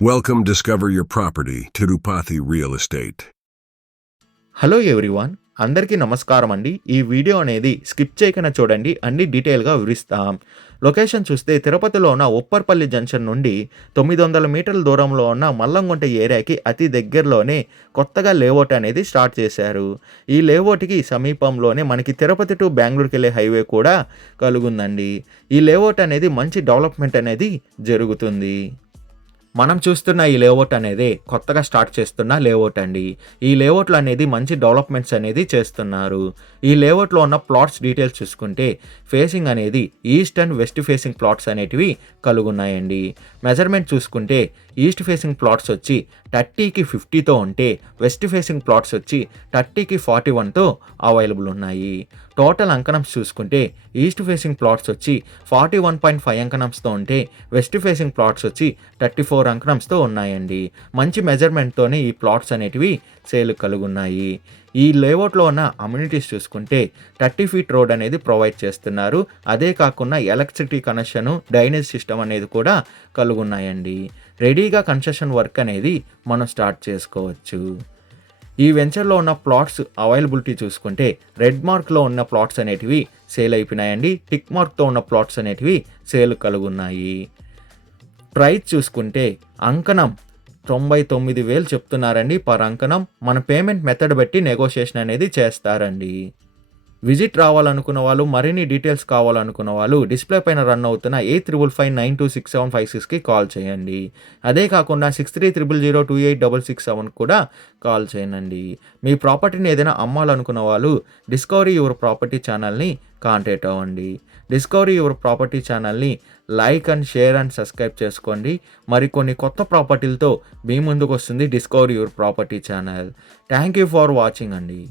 Welcome Discover Your Property, Tirupati Real Estate. Hello everyone, అందరికీ నమస్కారం అండి. ఈ వీడియో అనేది స్కిప్ చేయకుండా చూడండి, అన్ని డీటెయిల్గా వివరిస్తాం. లొకేషన్ చూస్తే తిరుపతిలో ఉన్న ఉప్పర్పల్లి జంక్షన్ నుండి 900 మీటర్ల దూరంలో ఉన్న మల్లంగుంట ఏరియాకి అతి దగ్గరలోనే కొత్తగా లేఅవుట్ అనేది స్టార్ట్ చేశారు. ఈ లేఅవుట్కి సమీపంలోనే మనకి తిరుపతి టు బెంగళూరుకి వెళ్ళే హైవే కూడా కలుగుందండి. ఈ లేఅవుట్ అనేది మంచి డెవలప్మెంట్ అనేది జరుగుతుంది. మనం చూస్తున్న ఈ లేఅవుట్ అనేది కొత్తగా స్టార్ట్ చేస్తున్న లేఅవుట్ అండి. ఈ లేఅవుట్లో అనేది మంచి డెవలప్మెంట్స్ అనేది చేస్తున్నారు. ఈ లేఅవుట్లో ఉన్న ప్లాట్స్ డీటెయిల్స్ చూసుకుంటే ఫేసింగ్ అనేది east and west facing plots అనేటివి కలుగున్నాయండి. మెజర్మెంట్ చూసుకుంటే ఈస్ట్ ఫేసింగ్ ప్లాట్స్ వచ్చి 30కి 50తో ఉంటే వెస్ట్ ఫేసింగ్ ప్లాట్స్ వచ్చి 30కి 41తో అవైలబుల్ ఉన్నాయి. టోటల్ అంకణమ్స్ చూసుకుంటే ఈస్ట్ ఫేసింగ్ ప్లాట్స్ వచ్చి 41.5 అంకణమ్స్తో ఉంటే వెస్ట్ ఫేసింగ్ ప్లాట్స్ వచ్చి 34 అంకణమ్స్తో ఉన్నాయండి. మంచి మెజర్మెంట్తోనే ఈ ప్లాట్స్ అనేటివి సేల్ కలుగున్నాయి. ఈ లేఅవుట్లో ఉన్న అమ్యూనిటీస్ చూసుకుంటే 30 ఫీట్ రోడ్ అనేది ప్రొవైడ్ చేస్తున్నారు. అదే కాకుండా ఎలక్ట్రిసిటీ కనెక్షన్, డ్రైనేజ్ సిస్టమ్ అనేది కూడా కలుగున్నాయండి. రెడీగా కన్స్ట్రక్షన్ వర్క్ అనేది మనం స్టార్ట్ చేసుకోవచ్చు. ఈ వెంచర్లో ఉన్న ప్లాట్స్ అవైలబిలిటీ చూసుకుంటే రెడ్ మార్క్లో ఉన్న ప్లాట్స్ అనేటివి సేల్ అయిపోయినాయండి. టిక్ మార్క్తో ఉన్న ప్లాట్స్ అనేటివి సేల్ కలుగున్నాయి. ప్రైస్ చూసుకుంటే అంకణం 99,000 చెప్తున్నారండి పర్ అంకణం. మన పేమెంట్ మెథడ్ బట్టి నెగోషియేషన్ అనేది చేస్తారండి. విజిట్ రావాలనుకున్న వాళ్ళు, మరిన్ని డీటెయిల్స్ కావాలనుకున్న వాళ్ళు డిస్ప్లే పైన రన్ అవుతున్న 8555926756కి కాల్ చేయండి. అదే కాకుండా 6300028667 కూడా కాల్ చేయండి. మీ ప్రాపర్టీని ఏదైనా అమ్మాలనుకున్న వాళ్ళు డిస్కవరీ యువర్ ప్రాపర్టీ ఛానల్ని కాంటాక్ట్ అవ్వండి. డిస్కవరీ యువర్ ప్రాపర్టీ ఛానల్ని like and share and subscribe చేసుకోండి. మరికొన్ని కొత్త ప్రాపర్టీలతో మీ ముందుకు వస్తుంది discovery your property channel. Thank you for watching అండి.